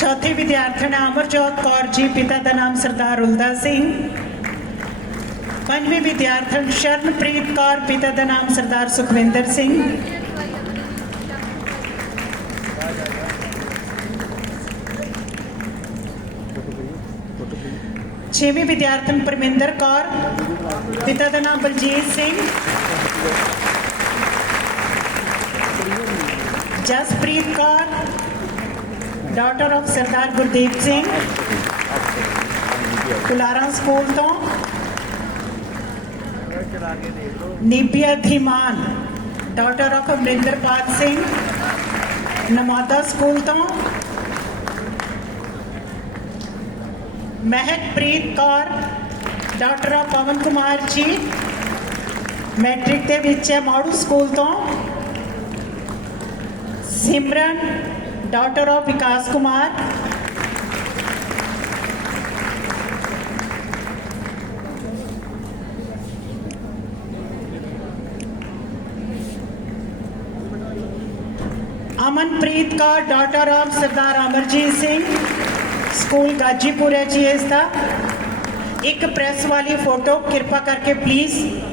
ਚੌਥੀ ਵਿਦਿਆਰਥਣ ਅਮਰਜੋਤ ਕੌਰ ਜੀ ਪਿਤਾ ਦਾ ਨਾਮ ਸਰਦਾਰ ਉਲਦਾ ਸਿੰਘ ਪੰਜਵੀਂ ਵਿਦਿਆਰਥਣ ਸ਼ਰਨਪ੍ਰੀਤ ਕੌਰ ਪਿਤਾ ਦਾ ਨਾਮ ਸਰਦਾਰ ਸੁਖਵਿੰਦਰ ਸਿੰਘ ਛੇਵੀਂ ਵਿਦਿਆਰਥਣ ਪਰਮਿੰਦਰ ਕੌਰ ਪਿਤਾ ਦਾ ਨਾਮ Baljit Singh Jaspreet Kaur daughter of Sardar Gurdeep Singh Kulara school ਤੋਂ Nipia Dhiman daughter of Amarinderpal Singh Namada school ਤੋਂ Mehakpreet Kaur doctor of Pawan Kumar ji matric ਦੇ ਵਿੱਚ ਹੈ ਮਾੜੂ ਸਕੂਲ ਤੋਂ Simran daughter of Vikas Kumar Amanpreet Kaur daughter of Sardar Amarjit Singh school Ghazipur है जी इसका एक प्रेस वाली फ़ोटो कृपा करके प्लीज़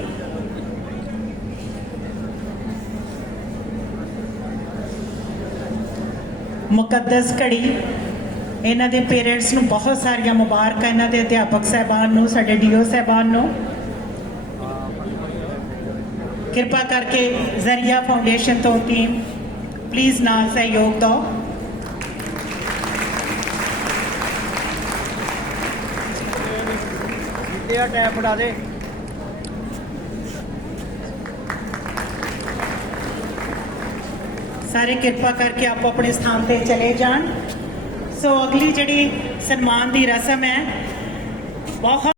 ਮੁਕੱਦਸ ਘੜੀ। ਇਹਨਾਂ ਦੇ ਪੇਰੈਂਟਸ ਨੂੰ ਬਹੁਤ ਸਾਰੀਆਂ ਮੁਬਾਰਕਾਂ ਇਹਨਾਂ ਦੇ ਅਧਿਆਪਕ ਸਹਿਬਾਨ ਨੂੰ, ਸਾਡੇ ਡੀਓ ਸਹਿਬਾਨ ਨੂੰ। ਕਿਰਪਾ ਕਰਕੇ ਜ਼ਰੀਆ ਫਾਊਂਡੇਸ਼ਨ ਤੋਂ ਟੀਮ ਪਲੀਜ਼ ਨਾਲ ਸਹਿਯੋਗ ਦਿਓ। ਇਹ ਟੈਪ ਫੜਾ ਦੇ। ਸਾਰੇ ਕਿਰਪਾ ਕਰਕੇ ਆਪੋ ਆਪਣੇ ਸਥਾਨ ਤੇ ਚਲੇ ਜਾਣ। ਸੋ ਅਗਲੀ ਜਿਹੜੀ ਸਨਮਾਨ ਦੀ ਰਸਮ ਹੈ, ਬਹੁਤ